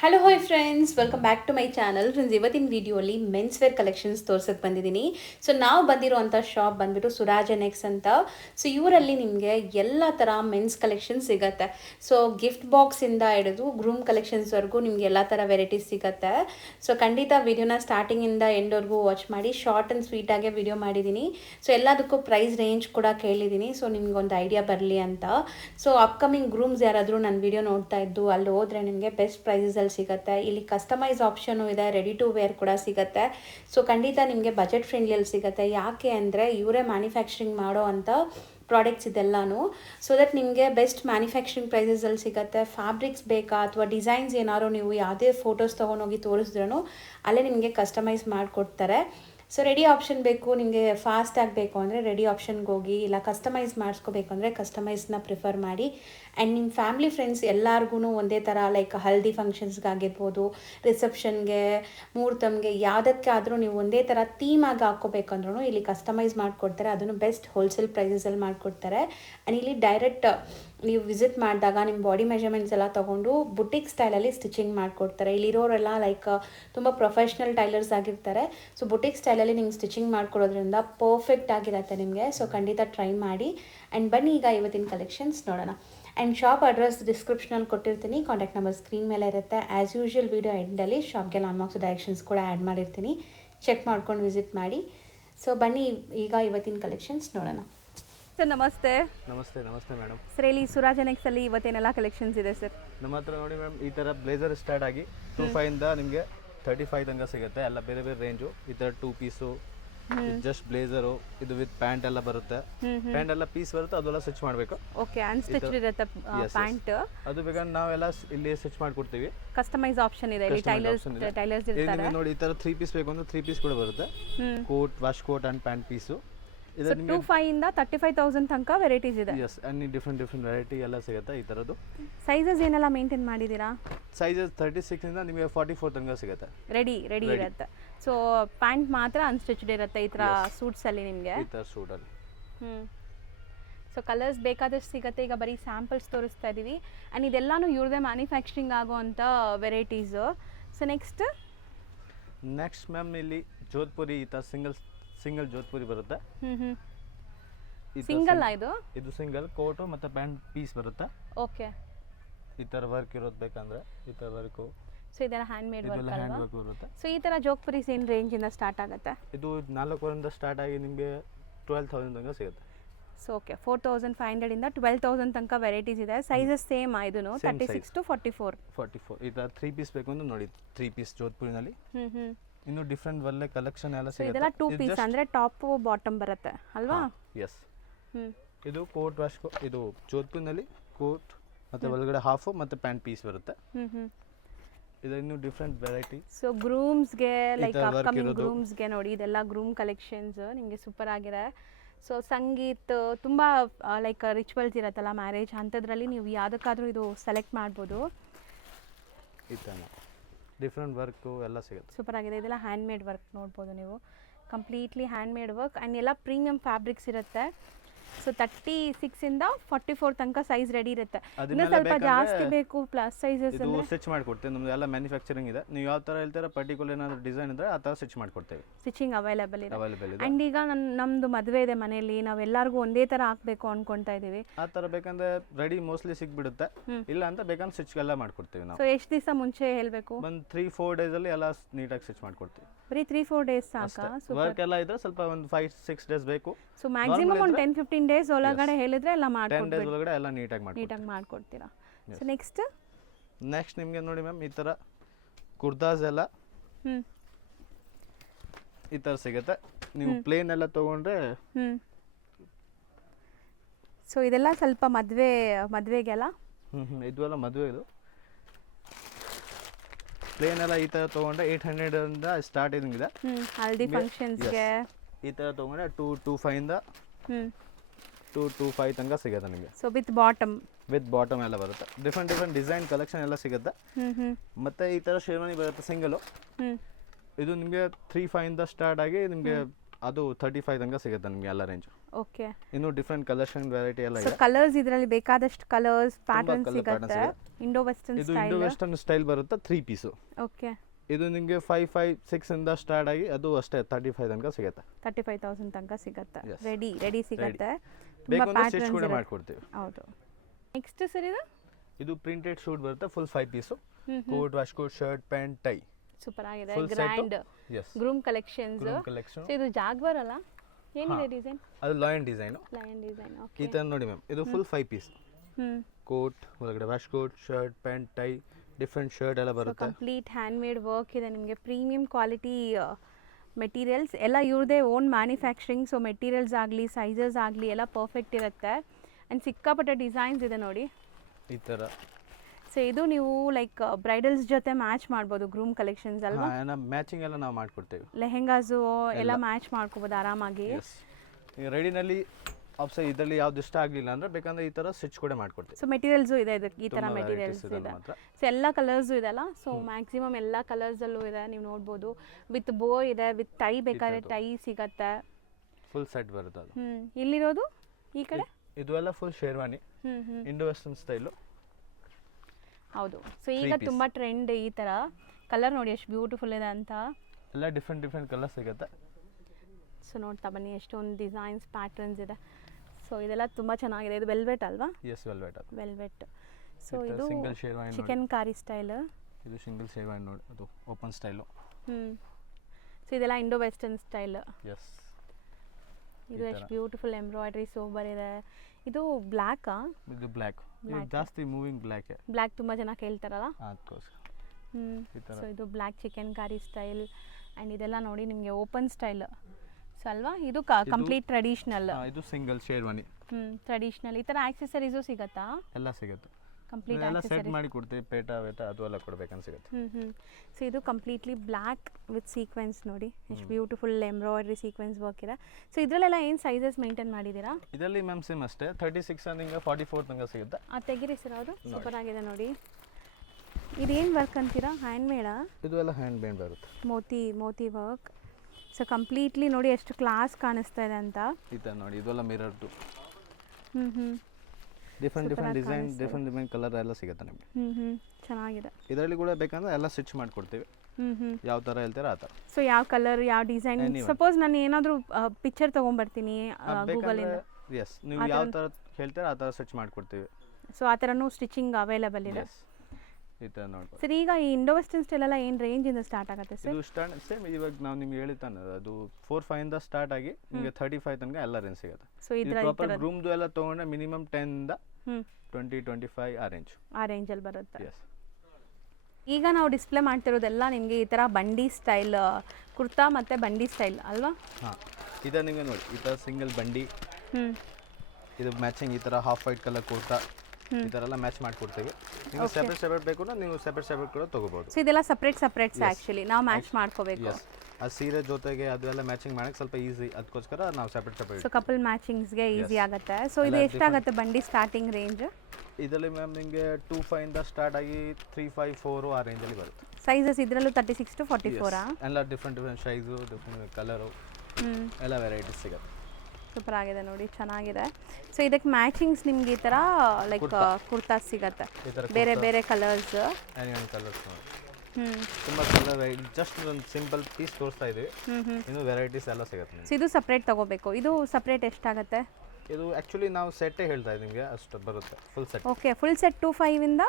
Hello hi friends, welcome back to my channel. Friends, ಇವತ್ತಿನ ವಿಡಿಯೋಲಿ men's wear collections ತೋರ್ಸಕ್ಕೆ ಬಂದಿದ್ದೀನಿ. So ನಾವು ಬಂದಿರೋಂಥ shop ಬಂದ್ಬಿಟ್ಟು ಸುರಾಜ್ ನೆಕ್ಸ್ ಅಂತ. ಸೊ ಇವರಲ್ಲಿ ನಿಮಗೆ ಎಲ್ಲ ಥರ ಮೆನ್ಸ್ ಕಲೆಕ್ಷನ್ಸ್ ಸಿಗುತ್ತೆ. ಸೊ ಗಿಫ್ಟ್ ಬಾಕ್ಸಿಂದ ಹಿಡಿದು ಗ್ರೂಮ್ ಕಲೆಕ್ಷನ್ಸ್ವರೆಗೂ ನಿಮ್ಗೆ ಎಲ್ಲ ಥರ ವೆರೈಟೀಸ್ ಸಿಗುತ್ತೆ. ಸೊ ಖಂಡಿತ ವಿಡಿಯೋನ ಸ್ಟಾರ್ಟಿಂಗಿಂದ ಎಂಡ್ವರೆಗೂ ವಾಚ್ ಮಾಡಿ. ಶಾರ್ಟ್ ಆ್ಯಂಡ್ ಸ್ವೀಟಾಗೆ ವಿಡಿಯೋ ಮಾಡಿದ್ದೀನಿ. ಸೊ ಎಲ್ಲದಕ್ಕೂ ಪ್ರೈಸ್ ರೇಂಜ್ ಕೂಡ ಕೇಳಿದ್ದೀನಿ. ಸೊ ನಿಮ್ಗೊಂದು ಐಡಿಯಾ ಬರಲಿ ಅಂತ. ಸೊ ಅಪ್ಕಮಿಂಗ್ ಗ್ರೂಮ್ಸ್ ಯಾರಾದರೂ ನನ್ನ ವಿಡಿಯೋ ನೋಡ್ತಾ ಇದ್ದು ಅಲ್ಲಿ ಹೋದರೆ ನಿಮಗೆ ಬೆಸ್ಟ್ ಪ್ರೈಸಲ್ಲಿ ಸಿಗುತ್ತೆ. ಇಲ್ಲಿ ಕಸ್ಟಮೈಸ್ ಆಪ್ಷನು ಇದೆ, ರೆಡಿ ಟು ವೇರ್ ಕೂಡ ಸಿಗುತ್ತೆ. ಸೊ ಖಂಡಿತ ನಿಮಗೆ ಬಜೆಟ್ ಫ್ರೆಂಡ್ಲಿಯಲ್ಲಿ ಸಿಗುತ್ತೆ. ಯಾಕೆ ಅಂದರೆ ಇವರೇ ಮ್ಯಾನುಫ್ಯಾಕ್ಚರಿಂಗ್ ಮಾಡೋ ಅಂಥ ಪ್ರಾಡಕ್ಟ್ಸ್ ಇದೆಲ್ಲನೂ. ಸೊ ದಟ್ ನಿಮಗೆ ಬೆಸ್ಟ್ ಮ್ಯಾನುಫ್ಯಾಕ್ಚರಿಂಗ್ ಪ್ರೈಸಸಲ್ಲಿ ಸಿಗುತ್ತೆ. ಫ್ಯಾಬ್ರಿಕ್ಸ್ ಬೇಕಾ ಅಥವಾ ಡಿಸೈನ್ಸ್ ಏನಾದ್ರು ನೀವು ಯಾವುದೇ ಫೋಟೋಸ್ ತೊಗೊಂಡೋಗಿ ತೋರಿಸಿದ್ರೂ ಅಲ್ಲೇ ನಿಮಗೆ ಕಸ್ಟಮೈಸ್ ಮಾಡಿಕೊಡ್ತಾರೆ. ಸೊ ರೆಡಿ ಆಪ್ಷನ್ ಬೇಕು ನಿಮಗೆ, ಫಾಸ್ಟ್ ಆಗಬೇಕು ಅಂದರೆ ರೆಡಿ ಆಪ್ಷನ್ಗೆ ಹೋಗಿ, ಇಲ್ಲ ಕಸ್ಟಮೈಸ್ ಮಾಡಿಸ್ಕೋಬೇಕು ಅಂದರೆ ಕಸ್ಟಮೈಸ್ನ ಪ್ರಿಫರ್ ಮಾಡಿ. ಆ್ಯಂಡ್ ನಿಮ್ಮ ಫ್ಯಾಮ್ಲಿ ಫ್ರೆಂಡ್ಸ್ ಎಲ್ಲರಿಗೂ ಒಂದೇ ಥರ ಲೈಕ್ ಹಲ್ದಿ ಫಂಕ್ಷನ್ಸ್ಗಾಗಿರ್ಬೋದು, ರಿಸೆಪ್ಷನ್ಗೆ, ಮುಹೂರ್ತಮ್ಗೆ, ಯಾವುದಕ್ಕಾದರೂ ನೀವು ಒಂದೇ ಥರ ಥೀಮಾಗಿ ಹಾಕ್ಕೋಬೇಕಂದ್ರೂ ಇಲ್ಲಿ ಕಸ್ಟಮೈಸ್ ಮಾಡಿಕೊಡ್ತಾರೆ. ಅದನ್ನು ಬೆಸ್ಟ್ ಹೋಲ್ಸೇಲ್ ಪ್ರೈಸಸಲ್ಲಿ ಮಾಡಿಕೊಡ್ತಾರೆ. ಆ್ಯಂಡ್ ಇಲ್ಲಿ ಡೈರೆಕ್ಟ್ ನೀವು ವಿಸಿಟ್ ಮಾಡಿದಾಗ ನಿಮ್ಮ ಬಾಡಿ ಮೆಜರ್ಮೆಂಟ್ಸ್ ಎಲ್ಲ ತೊಗೊಂಡು ಬುಟಿಕ್ ಸ್ಟೈಲಲ್ಲಿ ಸ್ಟಿಚಿಂಗ್ ಮಾಡಿಕೊಡ್ತಾರೆ. ಇಲ್ಲಿರೋರೆಲ್ಲ ಲೈಕ್ ತುಂಬ ಪ್ರೊಫೆಷ್ನಲ್ ಟೈಲರ್ಸ್ ಆಗಿರ್ತಾರೆ. ಸೊ ಬುಟಿಕ್ ಸ್ಟೈಲಲ್ಲಿ ನಿಮ್ಗೆ ಸ್ಟಿಚಿಂಗ್ ಮಾಡಿಕೊಡೋದ್ರಿಂದ ಪರ್ಫೆಕ್ಟ್ ಆಗಿರುತ್ತೆ ನಿಮಗೆ. ಸೊ ಖಂಡಿತ ಟ್ರೈ ಮಾಡಿ. ಆ್ಯಂಡ್ ಬನ್ನಿ ಈಗ ಇವತ್ತಿನ ಕಲೆಕ್ಷನ್ಸ್ ನೋಡೋಣ. ಆ್ಯಂಡ್ ಶಾಪ್ ಅಡ್ರೆಸ್ ಡಿಸ್ಕ್ರಿಪ್ಷನಲ್ಲಿ ಕೊಟ್ಟಿರ್ತೀನಿ, ಕಾಂಟ್ಯಾಕ್ಟ್ ನಂಬರ್ ಸ್ಕ್ರೀನ್ ಮೇಲೆ ಇರುತ್ತೆ. ಆ್ಯಸ್ ಯೂಶ್ವಲ್ ವೀಡಿಯೋ ಎಂಡಲ್ಲಿ ಶಾಪ್ಗೆ ಲಾನ್ಮಾರ್ಕ್ಸ್ ಡೈರೆಕ್ಷನ್ಸ್ ಕೂಡ ಆ್ಯಡ್ ಮಾಡಿರ್ತೀನಿ, ಚೆಕ್ ಮಾಡ್ಕೊಂಡು ವಿಸಿಟ್ ಮಾಡಿ. ಸೊ ಬನ್ನಿ ಈಗ ಇವತ್ತಿನ ಕಲೆಕ್ಷನ್ಸ್ ನೋಡೋಣ. ಸರ್ ನಮಸ್ತೆ. ನಮಸ್ತೆ ಮೇಡಮ್. ಸರ್ ಇಲ್ಲಿ ಸುರಾಜ್ ನೆಕ್ಸಲ್ಲಿ ಇವತ್ತೇನೆಲ್ಲ ಕಲೆಕ್ಷನ್ಸ್ ಇದೆ ಸರ್? ನಮ್ಮ ಹತ್ರ ನೋಡಿ ಮ್ಯಾಮ್, ಈ ಥರ ಬ್ಲೇಸರ್ ಸ್ಟಾರ್ಟ್ ಆಗಿ 25ಇಂದ ನಿಮಗೆ 35 ತನಕ ಸಿಗುತ್ತೆ. ಎಲ್ಲ ಬೇರೆ ಬೇರೆ ರೇಂಜು. ಈ ಥರ 2 ಪೀಸು, ಜಸ್ಟ್ ಬ್ಲೇಸರು, ಇದು ವಿತ್ ಪ್ಯಾಂಟ್ ಎಲ್ಲ ಬರುತ್ತೆ. ಪ್ಯಾಂಟ್ ಎಲ್ಲ ಪೀಸ್ ಬರುತ್ತೆ, ಅದೆಲ್ಲ ಸ್ಟಿಚ್ ಮಾಡಬೇಕು. ಓಕೆ, ಅನ್ಸ್ಟಿಚ್ಡ್ ಇರುತ್ತೆ ಪ್ಯಾಂಟ್. ಅದು ಬೇಕಾದ್ರೆ ನಾವೆಲ್ಲ ಇಲ್ಲಿ ಸ್ಟಿಚ್ ಮಾಡ್ಕೊಡ್ತೀವಿ. ಕಸ್ಟಮೈಸ್ ಆಪ್ಷನ್ ಇದೆ ಇಲ್ಲಿ, ಟೈಲರ್ಸ್ ಇರ್ತಾರೆ. ನೋಡಿ ಈ ಥರ 3 ಪೀಸ್ ಬೇಕು ಅಂದ್ರೆ 3 ಪೀಸ್ ಕೂಡ ಬರುತ್ತೆ. Coat, waistcoat and pant piece. ಇದು 25 ಇಂದ 35,000 ತನಕ ವೆರೈಟೀಸ್ ಇದೆ. ಎಸ್, ಆ್ಯಂಡ್ ಡಿಫ್ರೆಂಟ್ ವೆರೈಟಿ ಎಲ್ಲ ಸಿಗುತ್ತೆ ಈ ಥರದ್ದು. ಸೈಜಸ್ ಏನೆಲ್ಲ ಮೇಂಟೈನ್ ಮಾಡಿದ್ದೀರಾ? ಸೈಜಸ್ 36 ಇಂದ ನಿಮಗೆ 44 ತನಕ ಸಿಗುತ್ತೆ. ರೆಡಿ ಇರುತ್ತೆ. ಸೊ ಪ್ಯಾಂಟ್ ಮಾತ್ರ ಅನ್ಸ್ಟಿಚ್ಡ್ ಇರುತ್ತೆ ಈ ಥರ ಸೂಟ್ಸಲ್ಲಿ ನಿಮಗೆ. ಈ ಥರ ಸೂಟಲ್ಲಿ ಸೊ ಕಲರ್ಸ್ ಬೇಕಾದಷ್ಟು ಸಿಗುತ್ತೆ. ಈಗ ಬರೀ ಸ್ಯಾಂಪಲ್ಸ್ ತೋರಿಸ್ತಾ ಇದ್ದೀವಿ. ಆ್ಯಂಡ್ ಇದೆಲ್ಲನೂ ಇವ್ರದೇ ಮ್ಯಾನುಫ್ಯಾಕ್ಚರಿಂಗ್ ಆಗೋವಂಥ ವೆರೈಟೀಸು. ಸೊ ನೆಕ್ಸ್ಟ್ ಮ್ಯಾಮ್ ಇಲ್ಲಿ ಜೋಧ್ಪುರಿ, ಈ ಥರ ಸಿಂಗಲ್ ಜೋಧ್ಪುರಿ ಬರುತ್ತೆ. ಸಿಂಗಲ್ ಇದು ಸಿಂಗಲ್ ಕೋಟು ಮತ್ತು ಪ್ಯಾಂಟ್ ಪೀಸ್ ಬರುತ್ತೆ. ಓಕೆ, ಈ ಥರ ವರ್ಕ್ ಇರೋದು ಬೇಕಂದ್ರೆ ಈ ಥರ ವರ್ಕು. ಸೊ ಇದೆಲ್ಲ ಹ್ಯಾಂಡ್ ಮೇಡ್ ವರ್ಕ್ ಬರುತ್ತೆ. ಸೊ ಈ ಥರ ಜೋಧ್ಪುರೀಸ್ ಏನು ರೇಂಜಿಂದ ಸ್ಟಾರ್ಟ್ ಆಗುತ್ತೆ? ಇದು 4,000 ಸ್ಟಾರ್ಟ್ ಆಗಿ ನಿಮಗೆ 12,000 ತನಕ ಸಿಗುತ್ತೆ. ಸೊ ಓಕೆ, 4,500 ಇಂದ 12,000 ತನಕ ವೆರೈಟೀಸ್ ಇದೆ. ಸೈಜಸ್ ಸೇಮ್ ಇದೂ 36 to 44. ಈ ಥರ 3 ಪೀಸ್ ಬೇಕು ಅಂದ್ರೆ ನೋಡಿ, 3 ಪೀಸ್ ಜೋಧ್ಪುರಿನಲ್ಲಿ. ಇನ್ನು ಡಿಫ್ರೆಂಟ್ ಒಳ್ಳೆ ಕಲೆಕ್ಷನ್ ಎಲ್ಲ ಸಿಗುತ್ತೆ. ಇದೆಲ್ಲ 2 ಪೀಸ್ ಅಂದ್ರೆ ಟಾಪ್ ಬಾಟಮ್ ಬರುತ್ತೆ ಅಲ್ವಾ? ಎಸ್. ಇದು ಕೋಟ್ ವಾಶ್, ಇದು ಜೋಧ್ಪುರಿನಲ್ಲಿ ಕೋಟ್ ಮತ್ತೆ ಒಳಗಡೆ ಹಾಫ್ ಮತ್ತೆ ಪ್ಯಾಂಟ್ ಪೀಸ್ ಬರುತ್ತೆ. ಇದು ಇನ್ನು ಡಿಫ್ರೆಂಟ್ ವೆರೈಟಿ. ಸೊ ಗ್ರೂಮ್ಸ್ಗೆ, ಲೈಕ್ ಅಪ್ಕಮಿಂಗ್ ಗ್ರೂಮ್ಸ್ಗೆ ನೋಡಿ, ಇದೆಲ್ಲ ಗ್ರೂಮ್ ಕಲೆಕ್ಷನ್ಸ್ ನಿಮಗೆ ಸೂಪರ್ ಆಗಿದೆ. ಸೊ ಸಂಗೀತ್ ತುಂಬ ಲೈಕ್ ರಿಚುವಲ್ಸ್ ಇರುತ್ತಲ್ಲ, ಮ್ಯಾರೇಜ್ ಅಂಥದ್ರಲ್ಲಿ ನೀವು ಯಾವುದಕ್ಕಾದರೂ ಇದು ಸೆಲೆಕ್ಟ್ ಮಾಡ್ಬೋದು. ಈ ಥರ ಡಿಫ್ರೆಂಟ್ ವರ್ಕು ಎಲ್ಲ ಸಿಗುತ್ತೆ. ಸೂಪರ್ ಆಗಿದೆ. ಇದೆಲ್ಲ ಹ್ಯಾಂಡ್ ಮೇಡ್ ವರ್ಕ್ ನೋಡ್ಬೋದು ನೀವು, completely hand made work. And ಎಲ್ಲ ಪ್ರೀಮಿಯಂ ಫ್ಯಾಬ್ರಿಕ್ಸ್ ಇರುತ್ತೆ. ಸೊ 36 ಇಂದ 44 ತನಕ ಸೈಜ್ ರೆಡಿ ಇರುತ್ತೆ. ಇನ್ನು ಸ್ವಲ್ಪ ಜಾಸ್ತಿ ಬೇಕು ಪ್ಲಸ್ ಸೈಜಸ್ ಇದು ಸ್ಟಿಚ್ ಮಾಡ್ಕೊಡ್ತೀವಿ. ನಮ್ದು ಎಲ್ಲ ಮ್ಯಾನುಫ್ಯಾಕ್ಚರಿಂಗ್ ಇದೆ. ನೀವು ಯಾವ ಥರ ಹೇಳ್ತೀರಾ, ಪರ್ಟಿಕ್ಯುಲರ್ ಏನಾದರೂ ಡಿಸೈನ್ ಇದ್ದರೆ ಆ ಥರ ಸ್ಟಿಚ್ ಮಾಡ್ಕೊಡ್ತೇವೆ. ಸ್ಟಿಚಿಂಗ್ ಅವೈಲೇಬಲ್ ಇದೆ. ಆ್ಯಂಡ್ ಈಗ ನಮ್ಮದು ಮದುವೆ ಇದೆ ಮನೆಯಲ್ಲಿ, ನಾವು ಎಲ್ಲರಿಗೂ ಒಂದೇ ಥರ ಹಾಕಬೇಕು ಅಂದ್ಕೊಳ್ತಾ ಇದ್ದೀವಿ. ಆ ಥರ ಬೇಕಂದ್ರೆ ರೆಡಿ ಮೋಸ್ಟ್ಲಿ ಸಿಕ್ಬಿಡುತ್ತೆ. ಇಲ್ಲ ಅಂತ ಬೇಕಂದ್ರೆ ಸ್ಟಿಚ್ ಎಲ್ಲ ಮಾಡ್ಕೊಡ್ತೀವಿ ನಾವು. ಸೊ ಎಷ್ಟು ದಿವಸ ಮುಂಚೆ ಹೇಳಬೇಕು? ಒಂದು 3-4 ಡೇಸಲ್ಲಿ ಎಲ್ಲ ನೀಟಾಗಿ ಸ್ಟಿಚ್ ಮಾಡ್ಕೊಡ್ತೀವಿ. ಬರೀ 3-4 ಡೇಸ್ ಸಾಕಾ? ವರ್ಕ್ ಎಲ್ಲ ಇದ್ರೆ ಸ್ವಲ್ಪ ಒಂದು 5-6 ಡೇಸ್ ಬೇಕು. ಸೊ ಮ್ಯಾಕ್ಸಿಮಮ್ ಒಂದು 10-15 ಡೇಸ್ ಒಳಗಡೆ ಹೇಳಿದ್ರೆ ಎಲ್ಲ 10 ಡೇಸ್ ಒಳಗಡೆ ಎಲ್ಲ ನೀಟಾಗಿ ಮಾಡ್ಕೊಡ್ತೀರಾ. ಸೊ ನೆಕ್ಸ್ಟ್ ನಿಮಗೆ ನೋಡಿ ಮ್ಯಾಮ್, ಈ ಥರ ಕುರ್ತಾಸ್ ಎಲ್ಲ ಈ ಥರ ಸಿಗುತ್ತೆ. ನೀವು ಪ್ಲೇನ್ ಎಲ್ಲ ತೊಗೊಂಡ್ರೆ ಸೊ ಇದೆಲ್ಲ ಸ್ವಲ್ಪ ಮದುವೆಗೆಲ್ಲ ಇದು ಎಲ್ಲ ಮದುವೆ. ಇದು ಪ್ಲೇನ್ ಎಲ್ಲ ಈ ಥರ ತೊಗೊಂಡ್ರೆ 800 ಇಂದ ಸ್ಟಾರ್ಟಿಂಗ್ ಇದೆ. ಹಲ್ದಿ ಫಂಕ್ಷನ್ಸ್ಗೆ ಈ ಥರ ತೊಗೊಂಡ್ರೆ 225 ಇಂದ 225 ತನಕ ಸಿಗುತ್ತೆ ನಿಮಗೆ. ಸೊ ವಿತ್ ಬಾಟಮ್ ಎಲ್ಲ ಬರುತ್ತೆ. ಡಿಫ್ರೆಂಟ್ ಡಿಸೈನ್ ಕಲೆಕ್ಷನ್ ಎಲ್ಲ ಸಿಗುತ್ತೆ. ಮತ್ತೆ ಈ ಥರ ಶೇರ್ವಾನಿ ಬರುತ್ತೆ ಸಿಂಗಲು. ಇದು ನಿಮಗೆ 35 ಇಂದ ಸ್ಟಾರ್ಟ್ ಆಗಿ ನಿಮಗೆ ಅದು 35 ತನಕ ಸಿಗುತ್ತೆ ನಿಮಗೆ ಎಲ್ಲ ರೇಂಜು. ಓಕೆ. ಇನ್ನು ಡಿಫ್ರೆಂಟ್ ಕಲೆಕ್ಷನ್ ವೆರೈಟಿ ಎಲ್ಲ ಸೊ ಇದೆ. ಕಲರ್ಸ್ ಇದರಲ್ಲಿ ಬೇಕಾದಷ್ಟು ಕಲರ್ಸ್ ಪ್ಯಾಟರ್ನ್ colour ಸಿಗುತ್ತೆ. patterns ಇಂಡೋ ವೆಸ್ಟರ್ನ್ ಇದು ಸ್ಟೈಲ್. ಇಂಡೋ ವೆಸ್ಟರ್ನ್ ಸ್ಟೈಲ್ ಬರುತ್ತೆ 3 ಪೀಸು. ಓಕೆ. ಇದು ನಿಮಗೆ 5,500, 6 ಇಂದ ಸ್ಟಾರ್ಟ್ ಆಗಿ ಅದು ಅಷ್ಟೇ 35 ತನಕ ಸಿಗುತ್ತೆ. 35,000 ತನಕ ಸಿಗುತ್ತೆ. Yes. ರೆಡಿ ಸಿಗುತ್ತೆ. ಬೇಕು ತುಂಬಾ ಅಂದ್ರೆ ಸ್ಟಿಚ್ ಕೂಡ ಪ್ಯಾಟರ್ನ್ಸ್ ಮಾಡ್ಕೊಡ್ತೀವಿ. ಹೌದು. ನೆಕ್ಸ್ಟ್ ಸರ್ ಇದು ಪ್ರಿಂಟೆಡ್ ಶೂಟ್ ಬರುತ್ತೆ full 5 piece. Coat, waistcoat, shirt, pant, tie. Super ಆಗಿದೆ. Full set. Grand Yes. Groom collections. Collection. So ಇದು ಜಾಗ್ವರ್ ಅಲ್ಲ, ಏನಿದೆ ಡಿಸೈನ್? ಅದು lion design. Lion design. Okay. ಈ ತರ ನೋಡಿ ಮ್ಯಾಮ್, ಇದು ಫುಲ್ 5 ಪೀಸ್. ಕೋಟ್ ಒಳಗಡೆ waistcoat, shirt, pant, tie, different shirt ಎಲ್ಲ ಬರುತ್ತೆ. ಕಂಪ್ಲೀಟ್ ಹ್ಯಾಂಡ್ ಮೇಡ್ ವರ್ಕ್ ಇದೆ ನಿಮಗೆ. ಪ್ರೀಮಿಯಂ ಕ್ವಾಲಿಟಿ ಮೆಟೀರಿಯಲ್ಸ್ ಎಲ್ಲ ಇವ್ರದೇ ಓನ್ ಮ್ಯಾನುಫ್ಯಾಕ್ಚರಿಂಗ್. ಸೊ ಮೆಟೀರಿಯಲ್ಸ್ ಆಗಲಿ ಸೈಜಸ್ ಆಗಲಿ ಎಲ್ಲ ಪರ್ಫೆಕ್ಟ್ ಇರುತ್ತೆ. ಆ್ಯಂಡ್ ಸಿಕ್ಕಾಪಟ್ಟೆ ಡಿಸೈನ್ಸ್ ಇದೆ ನೋಡಿ ಈ ತರ. ಸೊ ಇದು ನೀವು ಲೈಕ್ ಬ್ರೈಡಲ್ಸ್ ಜೊತೆ ಮ್ಯಾಚ್ ಮಾಡ್ಬೋದು. ಗ್ರೂಮ್ ಕಲೆಕ್ಷನ್ಸ್ ಅಲ್ವಾ? ಮ್ಯಾಚಿಂಗ್ ಎಲ್ಲ ನಾವು ಮಾಡ್ಕೊಡ್ತೇವೆ. ಲೆಹೆಂಗಾಸು ಎಲ್ಲ ಮ್ಯಾಚ್ ಮಾಡ್ಕೋಬೋದು ಆರಾಮಾಗಿ. ಈಗ ರೆಡಿನಲ್ಲಿ ಆಪ್ಷನ್ ಇದರಲ್ಲಿ ಯಾವ್ದು ಇಷ್ಟ ಆಗಲಿಲ್ಲ ಅಂದ್ರೆ ಬೇಕಂದ್ರೆ ಈ ತರ ಸ್ಟಿಚ್ ಕೂಡ ಮಾಡ್ಕೊಡ್ತೀವಿ. ಸೊ ಮೆಟೀರಿಯಲ್ಸು ಇದೆ ಇದಕ್ಕೆ, ಈ ಥರ ತುಂಬಾ ಮೆಟೀರಿಯಲ್ಸ್ varieties ಇದೆ ಇದೆ. ಮಾತ್ರ. ಸೊ ಎಲ್ಲ ಕಲರ್ಸು ಇದೆಲ್ಲ. ಸೊ ಮ್ಯಾಕ್ಸಿಮಮ್ ಎಲ್ಲ ಕಲರ್ಸಲ್ಲೂ ಇದೆ, ನೀವು ನೋಡ್ಬೋದು. ವಿತ್ ಬೋ ಇದೆ, ವಿತ್ ಟೈ ಬೇಕಾದ್ರೆ ಟೈ ಸಿಗತ್ತೆ. ಫುಲ್ ಸೆಟ್ ಬರುತ್ತೆ ಅದು. ಇಲ್ಲಿರೋದು ಈ ಕಡೆ ಇದು ಎಲ್ಲ full sherwani, Indo western style. ಹೌದು. ಸೊ ಈಗ ತುಂಬ ಟ್ರೆಂಡ್ ಈ ಥರ. ಕಲರ್ ನೋಡಿ ಎಷ್ಟು ಬ್ಯೂಟಿಫುಲ್ ಇದೆ ಅಂತ. ಎಲ್ಲ ಡಿಫ್ರೆಂಟ್ ಕಲರ್ ಸಿಗುತ್ತೆ. ಸೊ ನೋಡ್ತಾ ಬನ್ನಿ ಎಷ್ಟೊಂದು ಡಿಸೈನ್ಸ್ ಪ್ಯಾಟರ್ನ್ಸ್ ಇದೆ. ಸೊ ಇದೆಲ್ಲ ತುಂಬ ಚೆನ್ನಾಗಿದೆ. ಇದು ವೆಲ್ವೆಟ್ ಅಲ್ವಾ? ಎಸ್, ವೆಲ್ವೆಟ್ ಅದು. ವೆಲ್ವೆಟ್. ಸೊ ಇದು ಸಿಂಗಲ್ ಶೇರ್ವಾನಿ ನೋಡಿ. ಚಿಕನ್ ಕಾರಿ ಸ್ಟೈಲ್. ಇದು ಸಿಂಗಲ್ ಶೇರ್ವಾನಿ ನೋಡಿ, ಅದು ಓಪನ್ ಸ್ಟೈಲು. ಸೊ ಇದೆಲ್ಲ ಇಂಡೋ ವೆಸ್ಟರ್ನ್ ಸ್ಟೈಲ್. ಎಸ್. ಇದು ಎಷ್ಟು ಬ್ಯೂಟಿಫುಲ್ ಎಂಬ್ರಾಯ್ಡ್ರಿ ಸೋಬರ್ ಇದೆ. ಇದು ಬ್ಲ್ಯಾಕಾ? ಇದು ಬ್ಲ್ಯಾಕ್. ಇದು ಜಾಸ್ತಿ ಮೂವಿಂಗ್ ಬ್ಲ್ಯಾಕ್. ಬ್ಲ್ಯಾಕ್ ತುಂಬ ಜನ ಕೇಳ್ತಾರಲ್ಲ, ಅದಕ್ಕೋಸ್ಕರ. ಸೊ ಇದು ಬ್ಲ್ಯಾಕ್ ಚಿಕನ್ ಕಾರಿ ಸ್ಟೈಲ್. ಆ್ಯಂಡ್ ಇದೆಲ್ಲ ನೋಡಿ ನಿಮಗೆ ಓಪನ್ ಸ್ಟೈಲ್. ಸೊ ಅಲ್ವಾ? ಇದು ಕಂಪ್ಲೀಟ್ ಟ್ರೆಡಿಷ್ನಲ್. ಇದು ಸಿಂಗಲ್ ಶೇರ್ವಾನಿ. ಟ್ರೆಡಿಷ್ನಲ್. ಈ ಥರ ಆಕ್ಸೆಸರೀಸು ಸಿಗುತ್ತಾ? ಎಲ್ಲ ಸಿಗುತ್ತೆ. ಕಂಪ್ಲೀಟ್ ಎಲ್ಲ ಸೆಟ್ ಮಾಡಿ ಕೊಡ್ತೀವಿ. ಪೇಟ ವೇಟ ಅದು ಎಲ್ಲ ಕೊಡ್ಬೇಕಂತ ಸಿಗುತ್ತೆ. ಸೊ ಇದು ಕಂಪ್ಲೀಟ್ಲಿ ಬ್ಲ್ಯಾಕ್ ವಿತ್ ಸೀಕ್ವೆನ್ಸ್ ನೋಡಿ ಎಷ್ಟು ಬ್ಯೂಟಿಫುಲ್ ಎಂಬ್ರಾಯ್ಡ್ರಿ ಸೀಕ್ವೆನ್ಸ್ ವರ್ಕ್ ಇದೆ. ಸೊ ಇದರಲ್ಲೆಲ್ಲ ಏನು ಸೈಜಸ್ ಮೇಂಟೈನ್ ಮಾಡಿದ್ದೀರಾ? ಇದರಲ್ಲಿ ಮ್ಯಾಮ್ ಸೇಮ್ ಅಷ್ಟೇ 36 ಇಂದ 44 ತನಕ ಸಿಗುತ್ತೆ. ತೆಗಿರಿ ಸರ್ ಅವರು. ಸೂಪರ್ ಆಗಿದೆ ನೋಡಿ. ಇದೇನು ವರ್ಕ್ ಅಂತೀರಾ? ಹ್ಯಾಂಡ್ ಮೇಡಾ? ಇದು ಎಲ್ಲ ಹ್ಯಾಂಡ್ ಮೇಡ್ ಬರುತ್ತೆ. ಮೋತಿ ವರ್ಕ್. ಸೊ ಕಂಪ್ಲೀಟ್ಲಿ ನೋಡಿ ಎಷ್ಟು ಕ್ಲಾಸ್ ಕಾಣಿಸ್ತಾ ಇದೆ ಅಂತ. ಈ ಥರ ನೋಡಿ, ಇದೆಲ್ಲ ಮಿರರ್ದು. ಡಿಫ್ರೆಂಟ್ ಡಿಸೈನ್, ಡಿಫ್ರೆಂಟ್ ಕಲರ್ ಎಲ್ಲ ಸಿಗುತ್ತೆ ನಿಮಗೆ. ಚೆನ್ನಾಗಿದೆ. ಇದರಲ್ಲಿ ಕೂಡ ಬೇಕಂದ್ರೆ ಎಲ್ಲ ಸ್ಟಿಚ್ ಮಾಡ್ಕೊಡ್ತೀವಿ. ಯಾವ ಥರ ಹೇಳ್ತೀರಾ ಆ ಥರ. ಸೊ ಯಾವ ಕಲರ್, ಯಾವ ಡಿಸೈನ್, ಸಪೋಸ್ ನಾನು ಏನಾದರೂ ಪಿಕ್ಚರ್ ತೊಗೊಂಬರ್ತೀನಿ ಗೂಗಲಿಂದ. ಎಸ್, ನೀವು ಯಾವ ಥರ ಹೇಳ್ತೀರಾ ಆ ಥರ ಸ್ಟಿಚ್ ಮಾಡ್ಕೊಡ್ತೀವಿ. ಸೊ ಆ ಥರನೂ ಸ್ಟಿಚಿಂಗ್ ಅವೈಲೇಬಲ್ ಇದೆ. ಈ ಥರ ನೋಡ್ಬೋದು ಸರ್. ಈಗ ಈ ಇಂಡೋ ವೆಸ್ಟರ್ನ್ ಸ್ಟೈಲ್ ಎಲ್ಲ ಏನು ರೇಂಜಿಂದ ಸ್ಟಾರ್ಟ್ ಆಗುತ್ತೆ ಸರ್? ಇದು ಸ್ಟಾರ್ಟ್ ಸೇಮ್ ಇವಾಗ ನಾವು ನಿಮ್ಗೆ ಹೇಳಿತಾನೆ, ಅದು 4-5 ಇಂದ ಸ್ಟಾರ್ಟ್ ಆಗಿ ನಿಮಗೆ 35 ತನಕ ಎಲ್ಲ ರೇಂಜ್ ಸಿಗುತ್ತೆ. ಸೊ ಇದರ ಪ್ರಾಪರ್ ಗ್ರೂಮ್ದು ಎಲ್ಲ ತೊಗೊಂಡ್ರೆ ಮಿನಿಮಮ್ 10 ಇಂದ 20-25 ಆ ರೇಂಜ್. ಆ ರೇಂಜಲ್ಲಿ ಬರುತ್ತೆ. ಎಸ್. ಈಗ ನಾವು ಡಿಸ್ಪ್ಲೇ ಮಾಡ್ತಿರೋದೆಲ್ಲ ನಿಮಗೆ ಈ ಥರ ಬಂಡಿ ಸ್ಟೈಲ್ ಕುರ್ತಾ ಮತ್ತು ಬಂಡಿ ಸ್ಟೈಲ್ ಅಲ್ವಾ? ಹಾಂ, ಇದು ನಿಮಗೆ ನೋಡಿ ಈ ಥರ ಸಿಂಗಲ್ ಬಂಡಿ. ಇದು ಮ್ಯಾಚಿಂಗ್ ಈ ಥರ ಹಾಫ್ ವೈಟ್ ಕಲರ್ ಕುರ್ತಾ ಈ ಥರ ಎಲ್ಲ ಮ್ಯಾಚ್ ಮಾಡ್ಕೊಡ್ತೀವಿ. ನೀವು ಸೆಪರೇಟ್ ಬೇಕು ಅಂದ್ರೆ ನೀವು ಸೆಪರೇಟ್ ಕೂಡ ತೊಗೋಬೋದು. ಸೊ ಇದೆಲ್ಲ ಸಪ್ರೇಟ್ಸ್ ಆ್ಯಕ್ಚುಲಿ ನಾವು ಮ್ಯಾಚ್ ಮಾಡ್ಕೋಬೇಕು. ಎಸ್, ಆ ಸೀರೆ ಜೊತೆಗೆ ಅದೆಲ್ಲ ಮ್ಯಾಚಿಂಗ್ ಮಾಡೋಕ್ಕೆ ಸ್ವಲ್ಪ ಈಸಿ, ಅದಕ್ಕೋಸ್ಕರ ನಾವು ಸೆಪರೇಟ್. ಸೊ ಕಪಲ್ ಮ್ಯಾಚಿಂಗ್ಸ್ಗೆ ಈಸಿ ಆಗುತ್ತೆ. ಸೊ ಇದು ಎಷ್ಟಾಗುತ್ತೆ ಬಂಡಿ ಸ್ಟಾರ್ಟಿಂಗ್ ರೇಂಜ್? ಇದರಲ್ಲಿ ಮ್ಯಾಮ್ ನಿಮಗೆ 2-5 ಇಂದ ಸ್ಟಾರ್ಟ್ ಆಗಿ 3-5-4 ಆ ರೇಂಜಲ್ಲಿ ಬರುತ್ತೆ. ಸೈಜಸ್ ಇದರಲ್ಲೂ 36 to 44 ಎಲ್ಲ ಡಿಫ್ರೆಂಟ್ ಸೈಜು, ಡಿಫ್ರೆಂಟ್ ಕಲರು, ಎಲ್ಲ ವೆರೈಟೀಸ್ ಸಿಗುತ್ತೆ. ಸೂಪರ್ ಆಗಿದೆ ನೋಡಿ, ಚೆನ್ನಾಗಿದೆ. ಸೊ ಇದಕ್ಕೆ ಮ್ಯಾಚಿಂಗ್ಸ್ ನಿಮ್ಗೆ ಈ ಥರ ಲೈಕ್ ಕುರ್ತಾಸ್ ಸಿಗತ್ತೆ, ಬೇರೆ ಬೇರೆ ಕಲರ್ಸ್. ತುಂಬ ಕಲರ್, ಜಸ್ಟ್ ಒಂದು ಸಿಂಪಲ್ ಪೀಸ್ ತೋರಿಸ್ತಾ ಇದೀವಿ. ಇನ್ನು ವೆರೈಟೀಸ್ ಎಲ್ಲ ಸಿಗುತ್ತೆ. ಸೊ ಇದು ಸಪ್ರೇಟ್ ತಗೋಬೇಕು. ಇದು ಸಪ್ರೇಟ್ ಎಷ್ಟಾಗುತ್ತೆ? ಇದು ಆ್ಯಕ್ಚುಲಿ ನಾವು ಸೆಟ್ಟೇ ಹೇಳ್ತಾ ಇದ್ದೀವಿ ನಿಮಗೆ, ಅಷ್ಟು ಬರುತ್ತೆ full set. Okay, full set 2-5 ಇಂದ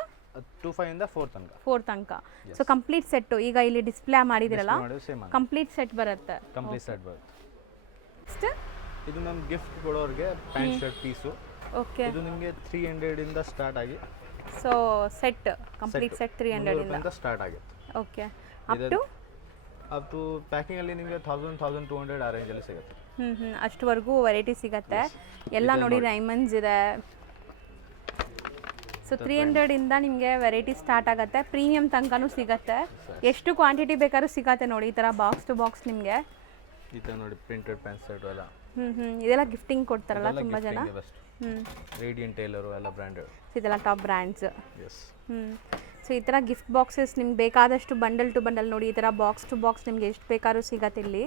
2-5 ಇಂದ 4 ತನಕ. 4 ತನಕ. ಸೊ ಕಂಪ್ಲೀಟ್ ಸೆಟ್ಟು ಈಗ ಇಲ್ಲಿ ಡಿಸ್ಪ್ಲೇ ಮಾಡಿದಿರಲ್ಲ, ಕಂಪ್ಲೀಟ್ ಸೆಟ್ ಬರುತ್ತೆ. ಕಂಪ್ಲೀಟ್ ಸೆಟ್ ಬರುತ್ತೆ. ನೆಕ್ಸ್ಟ್ ಇದು ನಮ್ಮ ಗಿಫ್ಟ್ ಕೊಡೋರಿಗೆ ಪ್ಯಾಂಟ್ ಶರ್ಟ್ ಪೀಸು. ಓಕೆ, ಇದು ನಿಮಗೆ 300 ಇಂದ ಸ್ಟಾರ್ಟ್ ಆಗಿ. ಸೊ ಸೆಟ್ ಕಂಪ್ಲೀಟ್ ಸೆಟ್ 300 ಇಂದ ಸ್ಟಾರ್ಟ್ ಆಗುತ್ತೆ. ಓಕೆ, ಅಪ್ ಟು ಪ್ಯಾಕಿಂಗ್ ಅಲ್ಲಿ ನಿಮಗೆ 1000-1200 ಆ ರೇಂಜ್ ಅಲ್ಲಿ ಸಿಗುತ್ತೆ. ಅಷ್ಟುವರೆಗೂ ವೆರೈಟಿ ಸಿಗುತ್ತೆ. ಎಲ್ಲ ನೋಡಿ ಡೈಮಂಡ್ಸ್ ಇದೆ. ಸೊ 300 ಇಂದ ನಿಮಗೆ ವೆರೈಟಿ ಸ್ಟಾರ್ಟ್ ಆಗುತ್ತೆ. ಪ್ರೀಮಿಯಂ ತನಕನೂ ಸಿಗುತ್ತೆ. ಎಷ್ಟು ಕ್ವಾಂಟಿಟಿ ಬೇಕಾದ್ರೂ ಸಿಗತ್ತೆ ನೋಡಿ. ಈ ಥರ ಬಾಕ್ಸ್ ಟು ಬಾಕ್ಸ್ ನಿಮಗೆ ಈ ಥರ ನೋಡಿ ಪ್ರಿಂಟೆಡ್ ಪ್ಯಾಂಟ್ ಶರ್ಟ್ ಎಲ್ಲ. ಇದೆಲ್ಲ ಗಿಫ್ಟಿಂಗ್ ಕೊಡ್ತಾರಲ್ಲ ತುಂಬ ಜನ. ರೇಡಿಯಂಟ್ ಟೈಲರು ಎಲ್ಲ ಬ್ರ್ಯಾಂಡೆಡ್. ಇದೆಲ್ಲ top brands. Yes. So so ಈ ಥರ ಗಿಫ್ಟ್ ಬಾಕ್ಸಸ್ ನಿಮ್ಗೆ ಬೇಕಾದಷ್ಟು ಬಂಡಲ್ ಟು ಬಂಡಲ್ ನೋಡಿ, ಈ ಥರ ಬಾಕ್ಸ್ ಟು ಬಾಕ್ಸ್ ನಿಮ್ಗೆ ಎಷ್ಟು ಬೇಕಾದ್ರೂ ಸಿಗತ್ತೆ ಇಲ್ಲಿ.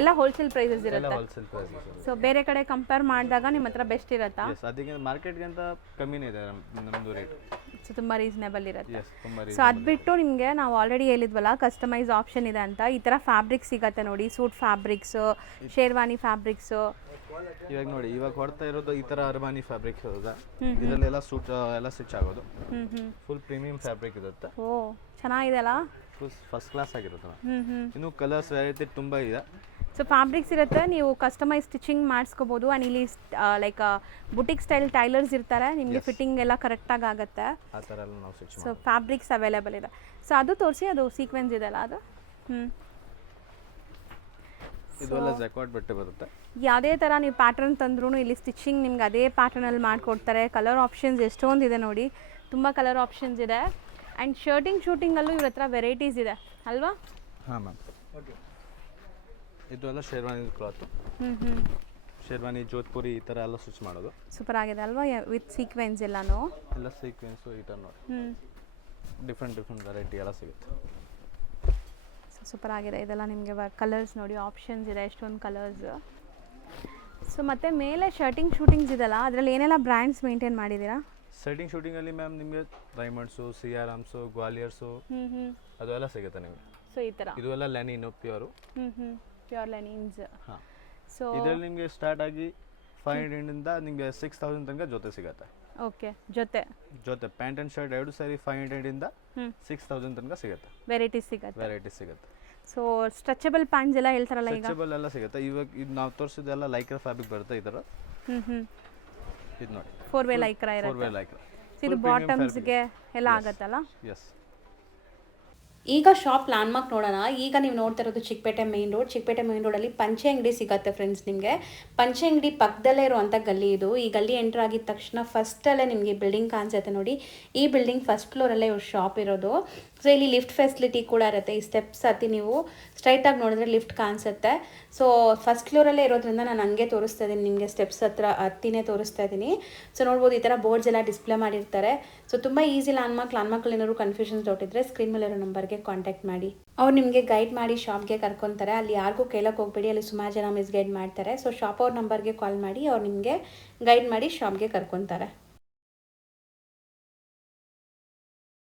ಎಲ್ಲ ಹೋಲ್ಸೇಲ್ ಪ್ರೈಸಸ್ ಎಲ್ಲ ಇರುತ್ತೆ. Wholesale prices. ಸೊ ಬೇರೆ ಕಡೆ ಕಂಪೇರ್ ಮಾಡಿದಾಗ ನಿಮ್ಮ ಹತ್ರ ಬೆಸ್ಟ್ ಇರುತ್ತಾ? ಎಸ್, ಅದಕ್ಕೆ ಮಾರ್ಕೆಟ್ಗಿಂತ ಕಮ್ಮಿನೇ ಇದೆ ನಮ್ಮದು ರೇಟ್. ಸೊ ತುಂಬ ರೀಸನೇಬಲ್ ಇರುತ್ತೆ. ಎಸ್, ತುಂಬ ಸೊ ಅದು ಬಿಟ್ಟು ನಿಮಗೆ ನಾವು ಆಲ್ರೆಡಿ ಹೇಳಿದ್ವಲ್ಲ ಕಸ್ಟಮೈಸ್ ಆಪ್ಷನ್ ಇದೆ ಅಂತ, ಈ ಥರ ಫ್ಯಾಬ್ರಿಕ್ ಸಿಗತ್ತೆ ನೋಡಿ, ಸೂಟ್ ಫ್ಯಾಬ್ರಿಕ್ಸು, ಶೇರ್ವಾನಿ ಫ್ಯಾಬ್ರಿಕ್ಸು. ಇವಾಗ ನೋಡಿ, ಇವಾಗ ಹೊಡ್ತಾ ಇರೋದು ಈ ಥರ ಅರ್ಮಾನಿ ಫ್ಯಾಬ್ರಿಕ್ ಇರೋದ, ಇದರಲ್ಲೆಲ್ಲ ಸೂಟ್ ಎಲ್ಲ ಸ್ಟಿಚ್ ಆಗೋದು. ಫುಲ್ ಪ್ರೀಮಿಯಂ ಫ್ಯಾಬ್ರಿಕ್ ಇರುತ್ತೆ. ಓ ಚೆನ್ನಾಗಿದೆ ಅಲ್ಲ, ಫುಲ್ ಫಸ್ಟ್ ಕ್ಲಾಸ್ ಆಗಿರುತ್ತೆ. ಇನ್ನು ಕಲರ್ಸ್ ವೆರೈಟಿ ತುಂಬ ಇದೆ. ಸೊ ಫ್ಯಾಬ್ರಿಕ್ಸ್ ಇರುತ್ತೆ, ನೀವು ಕಸ್ಟಮೈಸ್ ಸ್ಟಿಚಿಂಗ್ ಮಾಡಿಸ್ಕೋಬೋದು. ಆ್ಯಂಡ್ ಇಲ್ಲಿ ಲೈಕ್ ಬುಟಿಕ್ ಸ್ಟೈಲ್ ಟೈಲರ್ಸ್ ಇರ್ತಾರೆ, ನಿಮಗೆ ಫಿಟ್ಟಿಂಗ್ ಎಲ್ಲ ಕರೆಕ್ಟಾಗಿ ಆಗುತ್ತೆ. ಆ ಥರ ಎಲ್ಲ ನಾವು ಸ್ಟಿಚ್ ಸೊ ಫ್ಯಾಬ್ರಿಕ್ಸ್ ಅವೈಲೇಬಲ್ ಇದೆ. ಸೊ ಅದು ತೋರಿಸಿ, ಅದು ಸೀಕ್ವೆನ್ಸ್ ಇದೆಲ್ಲ ಅದು. ಇದೆಲ್ಲ ಜಕಾರ್ಡ್ ಬಟ್ಟೆ ಬರುತ್ತೆ. ಯಾವುದೇ ಥರ ನೀವು ಪ್ಯಾಟರ್ನ್ ತಂದ್ರೂ ಇಲ್ಲಿ ಸ್ಟಿಚಿಂಗ್ ನಿಮ್ಗೆ ಅದೇ ಪ್ಯಾಟರ್ನಲ್ಲಿ ಮಾಡಿಕೊಡ್ತಾರೆ. ಕಲರ್ ಆಪ್ಷನ್ಸ್ ಎಷ್ಟೊಂದಿದೆ ನೋಡಿ, ತುಂಬ ಕಲರ್ ಆಪ್ಷನ್ಸ್ ಇದೆ. ಆ್ಯಂಡ್ ಶೂಟಿಂಗಲ್ಲೂ ಇವ್ರ ಹತ್ರ ವೆರೈಟೀಸ್ ಇದೆ ಅಲ್ವಾ? ಹಾಂ ಮ್ಯಾಮ್, ಇದು ಎಲ್ಲ ಶೇರ್ವಾನಿ ಕ್ಲಾತು. ಶೇರ್ವಾನಿ, ಜೋಧ್ಪುರಿ ಈ ಥರ ಎಲ್ಲ ಸ್ಟಿಚ್ ಮಾಡೋದು. ಸೂಪರ್ ಆಗಿದೆ ಅಲ್ವಾ, ವಿತ್ ಸೀಕ್ವೆನ್ಸ್ ಎಲ್ಲನೂ. ಎಲ್ಲ ಸೀಕ್ವೆನ್ಸು ಈ ಥರ ನೋಡಿ, ಡಿಫ್ರೆಂಟ್ ವೆರೈಟಿ ಎಲ್ಲ ಸಿಗುತ್ತೆ. ಸೂಪರ್ ಆಗಿದೆ ಇದೆಲ್ಲ. ನಿಮಗೆ ಕಲರ್ಸ್ ನೋಡಿ, ಆಪ್ಷನ್ಸ್ ಇದೆ ಎಷ್ಟೊಂದು ಕಲರ್ಸ್. ಸೊ ಮತ್ತು ಮೇಲೆ ಶೂಟಿಂಗ್ಸ್ ಇದೆಲ್ಲ, ಅದರಲ್ಲಿ ಏನೆಲ್ಲ ಬ್ರ್ಯಾಂಡ್ಸ್ ಮೇಂಟೈನ್ ಮಾಡಿದ್ದೀರಾ? ಶೂಟಿಂಗಲ್ಲಿ ಮ್ಯಾಮ್ ನಿಮಗೆ ಡೈಮಂಡ್ಸು, ಸಿಯಾರಾಮ್ಸು, ಗ್ವಾಲಿಯರ್ಸು ಅದೆಲ್ಲ ಸಿಗುತ್ತೆ ನಿಮಗೆ. ಸೊ ಈ ಥರ ಇದು ಎಲ್ಲ ಲೆನಿನು ಪ್ಯೂರು. ಪ್ಯೂರ್ ಲೆನಿನ್ಸ್. ಹಾಂ, ಸೊ ಇದರಲ್ಲಿ ನಿಮಗೆ ಸ್ಟಾರ್ಟ್ ಆಗಿ 500ಇಂದ ನಿಮಗೆ 6000 ತನಕ ಜೊತೆ ಸಿಗುತ್ತೆ. ಓಕೆ, ಜೊತೆ ಪ್ಯಾಂಟ್ ಆ್ಯಂಡ್ ಶರ್ಟ್ ಎರಡು ಸೇರಿ 500ಇಂದ 6000 ತನಕ ಸಿಗುತ್ತೆ. ವೆರೈಟೀಸ್ ಸಿಗುತ್ತೆ. ಸೊ ಸ್ಟ್ರೆಚಬಲ್ ಪ್ಯಾಂಟ್ಸ್ ಎಲ್ಲ ಹೇಳ್ತಾರಲ್ಲ ಈಗ, ಸ್ಟ್ರೆಚಬಲ್ ಎಲ್ಲ ಸಿಗುತ್ತೆ. ಇವಾಗ ಇದು ನಾವು ತೋರಿಸಿದೆಲ್ಲ ಲೈಕ್ರಾ ಫ್ಯಾಬ್ರಿಕ್ ಬರುತ್ತೆ. ಈ ಥರ ಇದು ನೋಡಿ, 4 ವೇ ಲೈಕ್ರಾ ಇರುತ್ತೆ. 4 ವೇ ಲೈಕ್ರಾ. ಇದು ಬಾಟಮ್ಸ್ಗೆ ಎಲ್ಲ ಆಗುತ್ತಲ್ಲ? ಎಸ್. ಈಗ ಶಾಪ್ ಲ್ಯಾಂಡ್ಮಾರ್ಕ್ ನೋಡೋಣ. ಈಗ ನೀವು ನೋಡ್ತಾ ಇರೋದು ಚಿಕ್ಕಪೇಟೆ ಮೇನ್ ರೋಡಲ್ಲಿ ಪಂಚೆ ಅಂಗಡಿ ಸಿಗುತ್ತೆ ಫ್ರೆಂಡ್ಸ್. ನಿಮಗೆ ಪಂಚೆ ಅಂಗಡಿ ಪಕ್ಕದಲ್ಲೇ ಇರುವಂಥ ಗಲ್ಲಿ ಇದು. ಈ ಗಲ್ಲಿ ಎಂಟರ್ ಆಗಿದ ತಕ್ಷಣ ಫಸ್ಟಲ್ಲೇ ನಿಮಗೆ ಬಿಲ್ಡಿಂಗ್ ಕಾಣಿಸುತ್ತೆ ನೋಡಿ. ಈ ಬಿಲ್ಡಿಂಗ್ ಫಸ್ಟ್ ಫ್ಲೋರಲ್ಲೇ ಇವ್ರ ಶಾಪ್ ಇರೋದು. ಸೊ ಇಲ್ಲಿ ಲಿಫ್ಟ್ ಫೆಸಿಲಿಟಿ ಕೂಡ ಇರುತ್ತೆ. ಈ ಸ್ಟೆಪ್ಸ್ ಹತ್ತಿ ನೀವು ಸ್ಟ್ರೈಟಾಗಿ ನೋಡಿದ್ರೆ ಲಿಫ್ಟ್ ಕಾಣಿಸುತ್ತೆ. ಸೊ ಫಸ್ಟ್ ಫ್ಲೋರಲ್ಲೇ ಇರೋದ್ರಿಂದ ನಾನು ಹಂಗೆ ತೋರಿಸ್ತಾ ಇದ್ದೀನಿ ನಿಮಗೆ, ಸ್ಟೆಪ್ಸ್ ಹತ್ರ ಹತ್ತಿನೇ ತೋರಿಸ್ತಾ ಇದ್ದೀನಿ. ಸೊ ನೋಡ್ಬೋದು, ಈ ಥರ ಬೋರ್ಡ್ಸ್ ಎಲ್ಲ ಡಿಸ್ಪ್ಲೇ ಮಾಡಿರ್ತಾರೆ. ಸೊ ತುಂಬ ಈಸಿ ಲ್ಯಾಂಡ್ಮಾರ್ಕಲ್ಲಿ ಏನಾದ್ರು ಕನ್ಫ್ಯೂಷನ್ಸ್ ಡೌಟ್ ಇದ್ದರೆ ಸ್ಕ್ರೀನ್ ಮೇಲಿರೋ ನಂಬರ್ಗೆ ಕಾಂಟ್ಯಾಕ್ಟ್ ಮಾಡಿ. ಅವ್ರು ನಿಮಗೆ ಗೈಡ್ ಮಾಡಿ ಶಾಪ್ಗೆ ಕರ್ಕೊತಾರೆ. ಅಲ್ಲಿ ಯಾರಿಗೂ ಕೇಳೋಕೆ ಹೋಗ್ಬೇಡಿ, ಅಲ್ಲಿ ಸುಮಾರು ಜನ ಮಿಸ್ಗೈಡ್ ಮಾಡ್ತಾರೆ. ಸೊ ಶಾಪ್ ಅವ್ರ ನಂಬರ್ಗೆ ಕಾಲ್ ಮಾಡಿ, ಅವ್ರು ನಿಮಗೆ ಗೈಡ್ ಮಾಡಿ ಶಾಪ್ಗೆ ಕರ್ಕೊತಾರೆ.